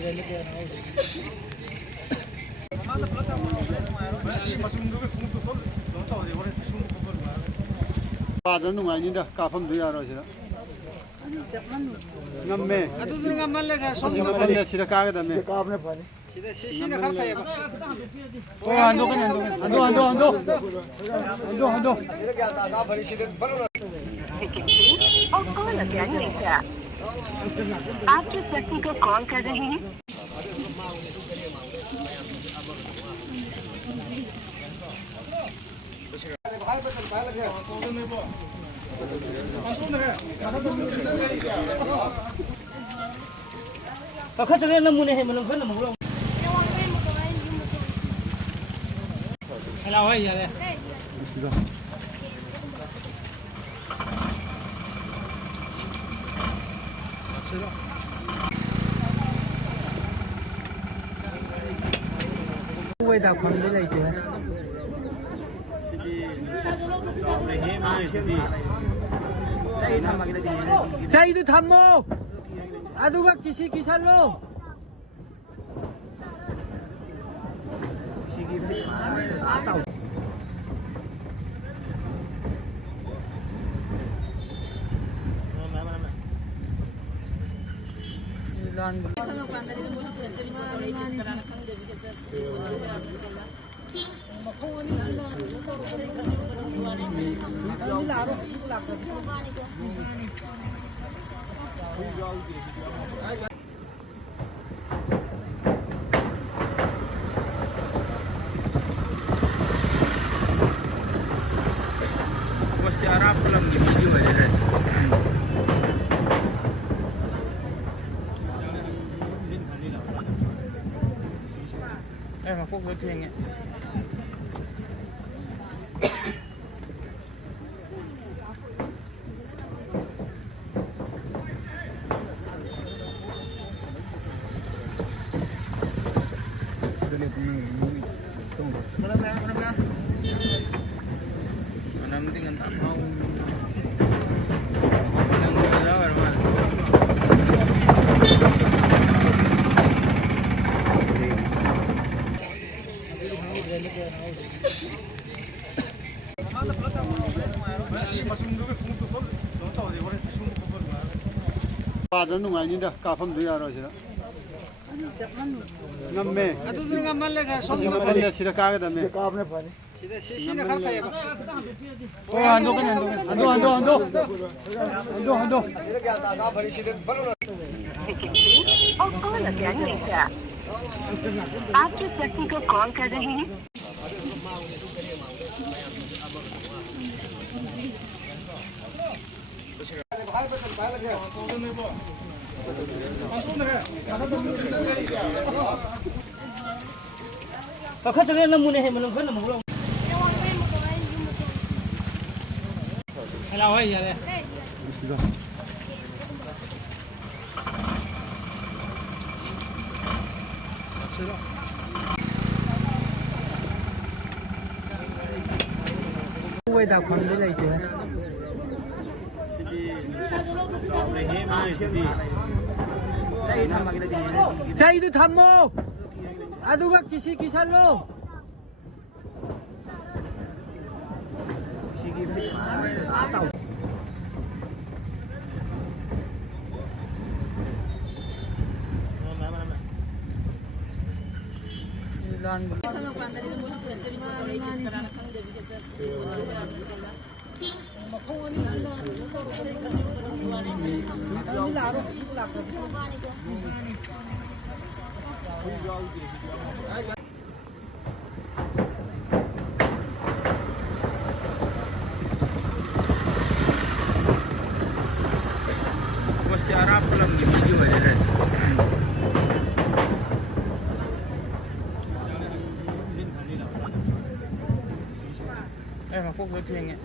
Ada nungainida kafam du yaro sira. Ngamme. Adu dur ngammalle sa som Ngamme sira kaga dame. kaapne phani. Sida sisina khar khayeba. Oh ando kan ando. Sida kya ta ka bari sida bano. और call again नहीं किया आप जिस व्यक्ति को कॉल कर रहे हैं Quay đào khoan đấy này chứ. Chạy đi thăm mô. Aduga kisi kisan lo. Mesti Arab film di video aja deh. Mà Phúc với Thiên ấy. Mana penting tak mau. Ada nungainida kafam du yaro sira. Ngamme. Adu dur ngammalle sa som Ngamme sira kaga dame. kaapne phani. Sida sisina khar khayeba. Oh ando kan ando. Sida kya ta ka bari sida bano. और call again नहीं किया आप जिस व्यक्ति को कॉल कर रहे हैं Kakak cakap nak muneh belum kan nak belum. Hello hai ya le. Quay đào khoan đấy này chứ. Chạy đi thăm mô. Aduga kisi kisan lo. Mesti Arab film di video aja deh. Mà Phúc với Thiên ấy.